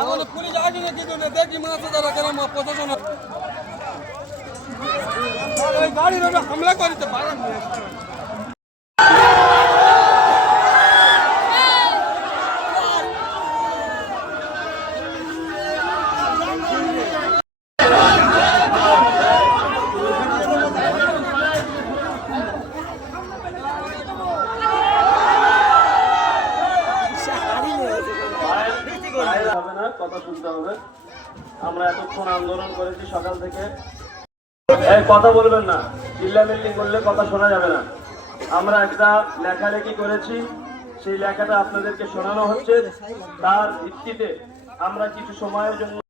এখন পুলিশ আসেনি কিন্তু দেখি মাছ তারা কেন প্রশাসন গাড়ির ওপরে হামলা করেছে কথা শুনতে হবে। আমরা এতক্ষণ আন্দোলন করেছি সকাল থেকে। কথা বলবেন না, চিল্লামিল্লি করলে কথা শোনা যাবে না। আমরা একটা লেখালেখি করেছি, সেই লেখাটা আপনাদেরকে শোনানো হচ্ছে। তার ভিত্তিতে আমরা কিছু সময়ের জন্য